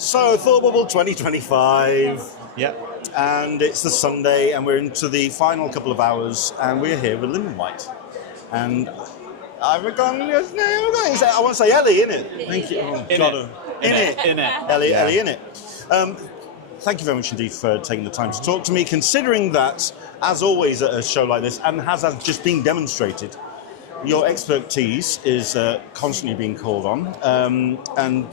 So, Thought Bubble 2025. Yeah. And it's the Sunday, and we're into the final couple of hours, and we're here with Lyndon White. And I've gone his name. I want to say Ellie, innit? Thank you. Oh, In it. Ellie, Yeah. Ellie, innit? Thank you very much indeed for taking the time to talk to me, considering that, as always at a show like this, and has just been demonstrated, your expertise is constantly being called on, and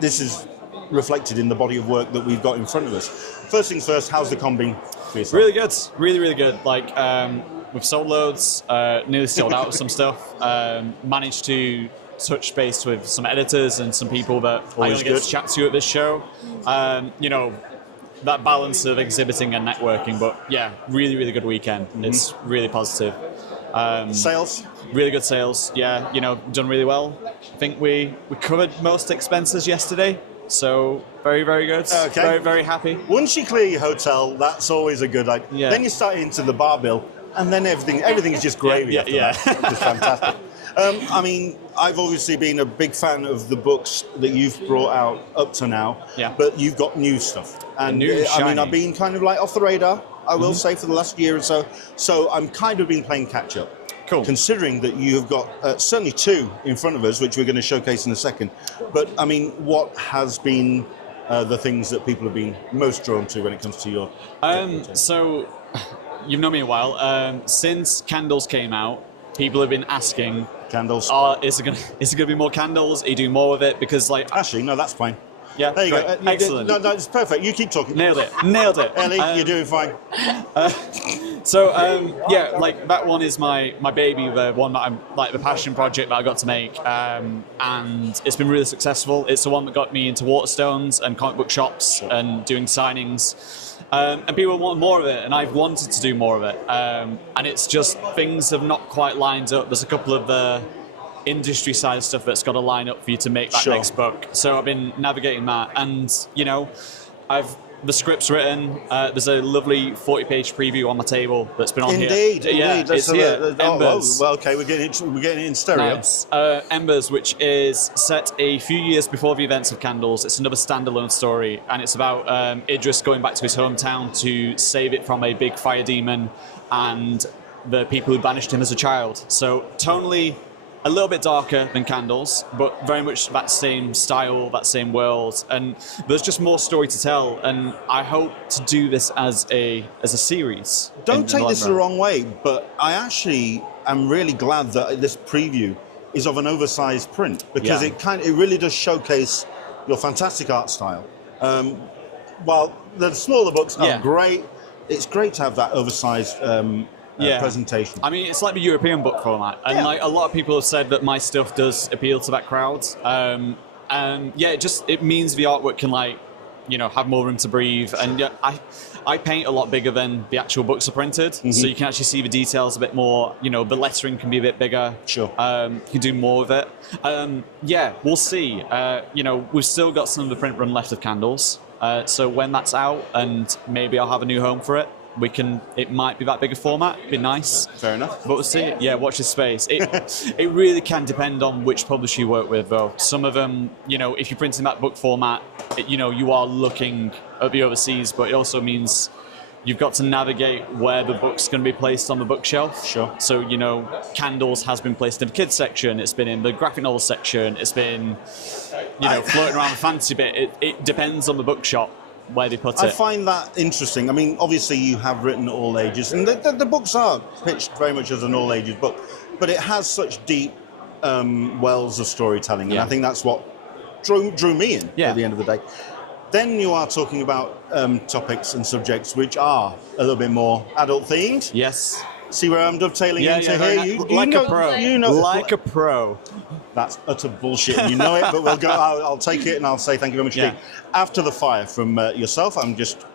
this is reflected in the body of work that we've got in front of us. First things first, how's the con been for yourself? Really good. Really good. Like, we've sold loads, nearly sold out of some stuff, managed to touch base with some editors and some people that I only get to chat to at this show. That balance of exhibiting and networking, but yeah, really good weekend. Mm-hmm. It's really positive. Sales? Really good sales, yeah, done really well. I think we covered most expenses yesterday, so very good. Okay. Very happy. Once you clear your hotel, that's always a good, yeah. Then you start into the bar bill, and then everything is just gravy after that, which is fantastic. I've obviously been a big fan of the books that you've brought out up to now, but you've got new stuff. And I've been kind of like off the radar, I will say, for the last year or so I'm kind of been playing catch up. Cool. Considering that you have got certainly two in front of us, which we're going to showcase in a second. But, what has been the things that people have been most drawn to when it comes to your... So, you've known me a while. Since Candles came out, people have been asking... Candles. Is it gonna be more candles? Are you doing more of it? Because, Actually, no, that's fine. Yeah, there you go. Excellent. No, it's perfect. You keep talking. Nailed it. Ellie, you're doing fine. That one is my baby, the one that I'm the passion project that I got to make, and it's been really successful. It's the one that got me into Waterstones and comic book shops and doing signings, and people want more of it, and I've wanted to do more of it, and it's just things have not quite lined up. There's a couple of the industry side stuff that's got to line up for you to make that next book. So I've been navigating that, and the script's written. There's a lovely 40-page preview on my table that's been on here. Indeed. It's here. Embers. Well, okay, we're getting it in stereo. Nice. Embers, which is set a few years before the events of Candles. It's another standalone story, and it's about Idris going back to his hometown to save it from a big fire demon and the people who banished him as a child. So tonally, a little bit darker than Candles, but very much that same style, that same world, and there's just more story to tell. And I hope to do this as a series. Don't take this the wrong way, but I actually am really glad that this preview is of an oversized print, because it really does showcase your fantastic art style. While the smaller books are great, it's great to have that oversized presentation. It's like the European book format, and a lot of people have said that my stuff does appeal to that crowd. It means the artwork can have more room to breathe, and I paint a lot bigger than the actual books are printed, so you can actually see the details a bit more. The lettering can be a bit bigger. Sure. You can do more of it. We'll see. We've still got some of the print run left of Candles, so when that's out, and maybe I'll have a new home for it, it might be that bigger format. It'd be nice. Fair enough. But we'll see. Yeah, watch this space. It really can depend on which publisher you work with, though. Some of them, if you're printing that book format, you are looking at the overseas, but it also means you've got to navigate where the book's going to be placed on the bookshelf. Sure. So, Candles has been placed in the kids section. It's been in the graphic novel section. It's been, floating around the fantasy bit. It depends on the bookshop where they put it. I find that interesting. Obviously you have written all ages, and the books are pitched very much as an all ages book, but it has such deep wells of storytelling, and I think that's what drew me in at the end of the day. Then you are talking about topics and subjects which are a little bit more adult themed. Yes. See where I'm dovetailing into here? Like a pro. That's utter bullshit. You know it, but we'll go. I'll take it, and I'll say thank you very much indeed. After the Fire from yourself, I'm just...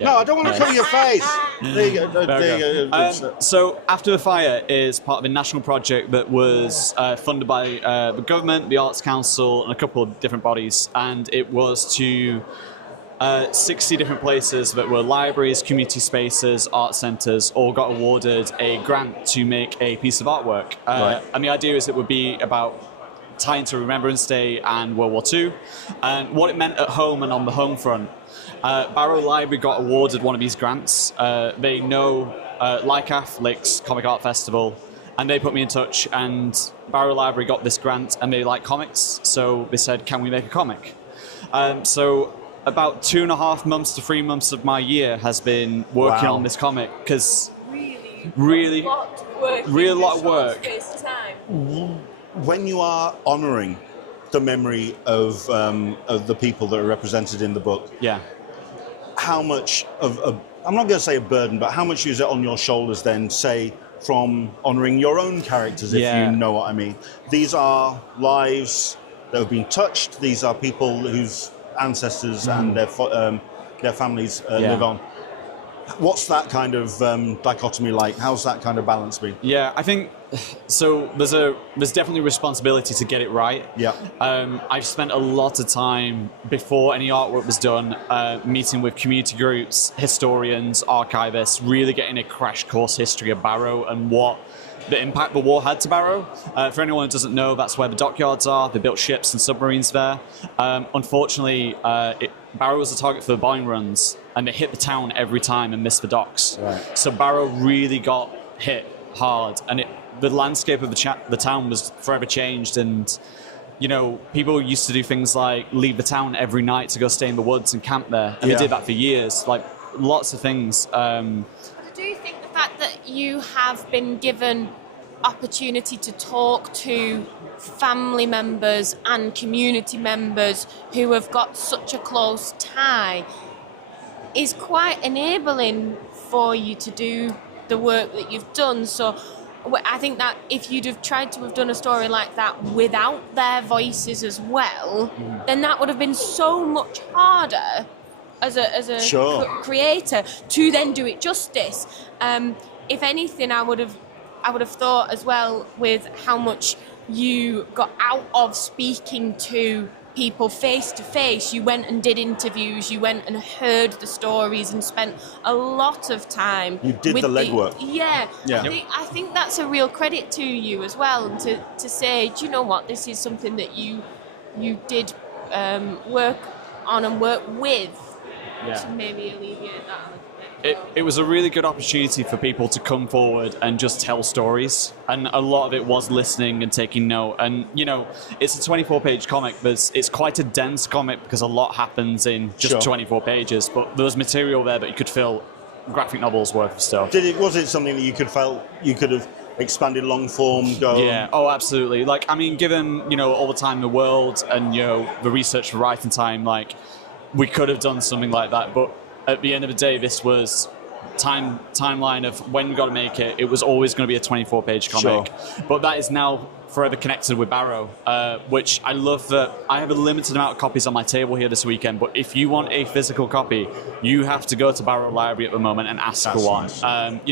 No, I don't want to cover your face. There you go. There you go. So After the Fire is part of a national project that was funded by the government, the Arts Council, and a couple of different bodies, and it was to 60 different places that were libraries, community spaces, art centres, all got awarded a grant to make a piece of artwork. And the idea is it would be about tie into Remembrance Day and World War II, and what it meant at home and on the home front. Barrow Library got awarded one of these grants. They know LICAF, Licks Comic Art Festival, and they put me in touch, and Barrow Library got this grant, and they like comics, so they said, can we make a comic? So about 2.5 months to 3 months of my year has been working on this comic, because really lot of work. When you are honouring the memory of the people that are represented in the book, how much of I'm not going to say a burden, but how much is it on your shoulders then, say, from honouring your own characters, if you know what I mean? These are lives that have been touched. These are people whose ancestors and their families live on. What's that kind of dichotomy like? How's that kind of balance been? Yeah, I think so. There's definitely a responsibility to get it right. Yeah. I've spent a lot of time before any artwork was done, meeting with community groups, historians, archivists, really getting a crash course history of Barrow and what the impact the war had to Barrow. For anyone who doesn't know, that's where the dockyards are. They built ships and submarines there. Unfortunately, Barrow was a target for the bombing runs, and they hit the town every time and missed the docks. Right. So Barrow really got hit hard, and the landscape of the town was forever changed. And people used to do things like leave the town every night to go stay in the woods and camp there, and they did that for years. Like lots of things. Do you think the fact that you have been given opportunity to talk to family members and community members who have got such a close tie is quite enabling for you to do the work that you've done? So I think that if you'd have tried to have done a story like that without their voices as well, then that would have been so much harder as a creator to then do it justice. If anything, I would have thought as well, with how much you got out of speaking to people face to face. You went and did interviews, you went and heard the stories and spent a lot of time. You did the legwork. I think that's a real credit to you as well, to say, do you know what, this is something that you did work on and work with to maybe alleviate that a little bit. It was a really good opportunity for people to come forward and just tell stories, and a lot of it was listening and taking note. And it's a 24-page comic, but it's quite a dense comic because a lot happens in just 24 pages. But there was material there that you could fill graphic novels worth of stuff. Was it something that you could have expanded long form? Yeah, absolutely. Like, I mean, given all the time in the world and the research for writing time, like, we could have done something like that, but at the end of the day, this was timeline of when we got to make it. It was always going to be a 24-page comic, but that is now forever connected with Barrow, which I love. That I have a limited amount of copies on my table here this weekend, but if you want a physical copy, you have to go to Barrow Library at the moment and ask for one. Nice.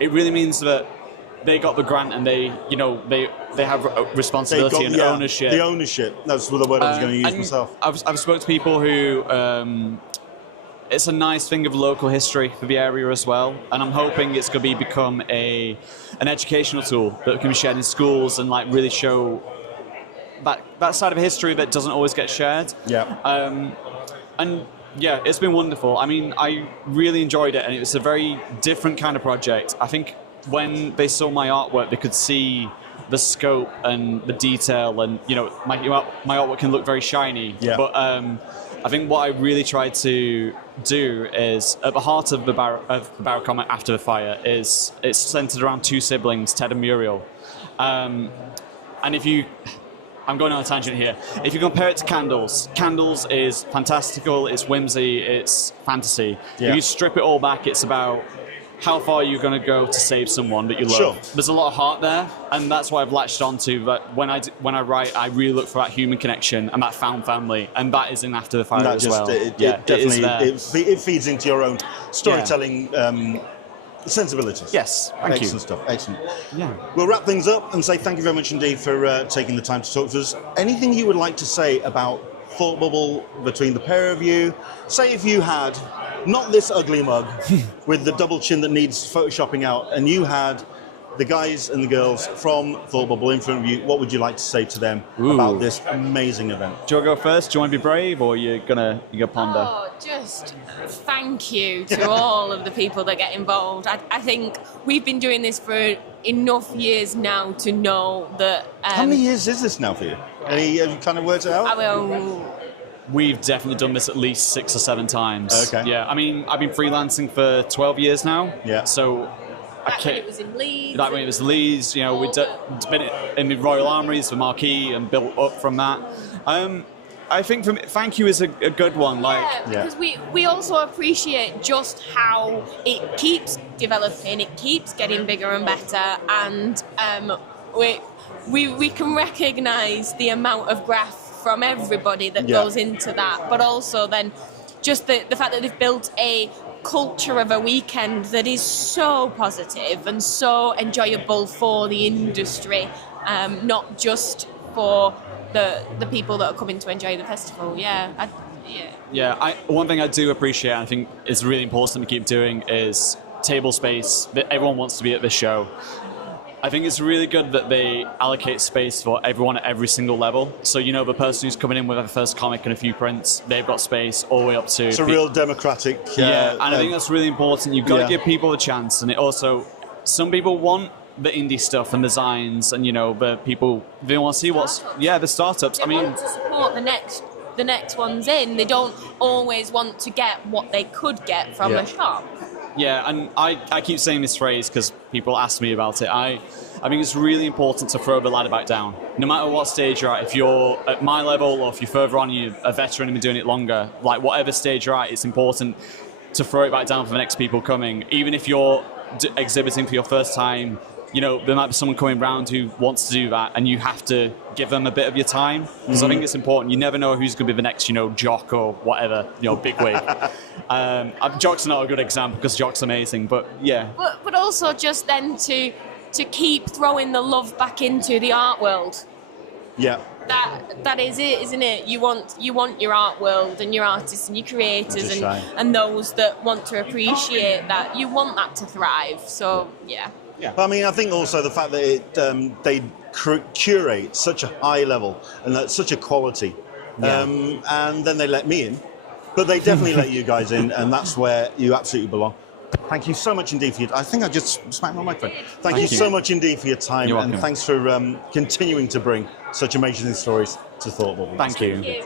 It really means that they got the grant, and they have responsibility and ownership. The ownership. That's the word I was going to use myself. I've spoken to people who. It's a nice thing of local history for the area as well, and I'm hoping it's going to become an educational tool that can be shared in schools and like really show that side of history that doesn't always get shared. And it's been wonderful. I mean, I really enjoyed it, and it was a very different kind of project. I think when they saw my artwork, they could see the scope and the detail, and my artwork can look very shiny. But I think what I really tried to do is, at the heart of the Barrow comic After the Fire, is it's centered around two siblings, Ted and Muriel. And I'm going on a tangent here. If you compare it to Candles is fantastical, it's whimsy, it's fantasy. If you strip it all back, it's about how far you're going to go to save someone that you love. There's a lot of heart there, and that's why I've latched onto that. When I write, I really look for that human connection and that found family, and that is in After the Fire as well. It definitely it feeds into your own storytelling sensibilities. Yes, thank you. Excellent stuff. Excellent. Yeah. We'll wrap things up and say thank you very much indeed for taking the time to talk to us. Anything you would like to say about Thought Bubble between the pair of you? Say if you had not this ugly mug with the double chin that needs photoshopping out, and you had the guys and the girls from Thought Bubble in front of you, what would you like to say to them about this amazing event? Do you want to go first? Do you want to be brave, or you gonna ponder? Oh, just thank you to all of the people that get involved. I think we've been doing this for enough years now to know that. How many years is this now for you? Have you kind of worked it out? I will. We've definitely done this at least 6 or 7 times. Okay. Yeah, I mean, I've been freelancing for 12 years now. Yeah. So Back when it was in Leeds. Like when it was Leeds, you know, we'd been in the Royal Armouries for Marquee and built up from that. I think thank you is a good one. Because we also appreciate just how it keeps developing, it keeps getting bigger and better, and we can recognise the amount of graft from everybody that goes into that, but also then just the fact that they've built a culture of a weekend that is so positive and so enjoyable for the industry, not just for the people that are coming to enjoy the festival. One thing I do appreciate, I think is really important to keep doing, is table space. Everyone wants to be at this show. I think it's really good that they allocate space for everyone at every single level. So, you know, the person who's coming in with their first comic and a few prints, they've got space all the way up to... It's a real democratic... and I think that's really important. You've got to give people a chance. And it also... Some people want the indie stuff and designs and, you know, the people... They want to see what's... Yeah, the startups. They want to support the next ones in. They don't always want to get what they could get from a shop. Yeah, and I keep saying this phrase because people ask me about it. I think it's really important to throw the ladder back down. No matter what stage you're at, if you're at my level or if you're further on, you're a veteran and been doing it longer, like whatever stage you're at, it's important to throw it back down for the next people coming. Even if you're exhibiting for your first time, you know, there might be someone coming round who wants to do that, and you have to give them a bit of your time. Because I think it's important. You never know who's going to be the next, you know, jock or whatever, you know, bigwig. Jock's not a good example because Jock's amazing, but yeah. But also just then to keep throwing the love back into the art world. Yeah. That is it, isn't it? You want your art world and your artists and your creators and those that want to appreciate that. You want that to thrive. So yeah. Yeah. I mean, I think also the fact that they curate such a high level and at such a quality, and then they let me in, but they definitely let you guys in, and that's where you absolutely belong. Thank you so much indeed for your... I think I just smacked my microphone. Thank you so much indeed for your time, and thanks for continuing to bring such amazing stories to Thought Bubble. Thank you.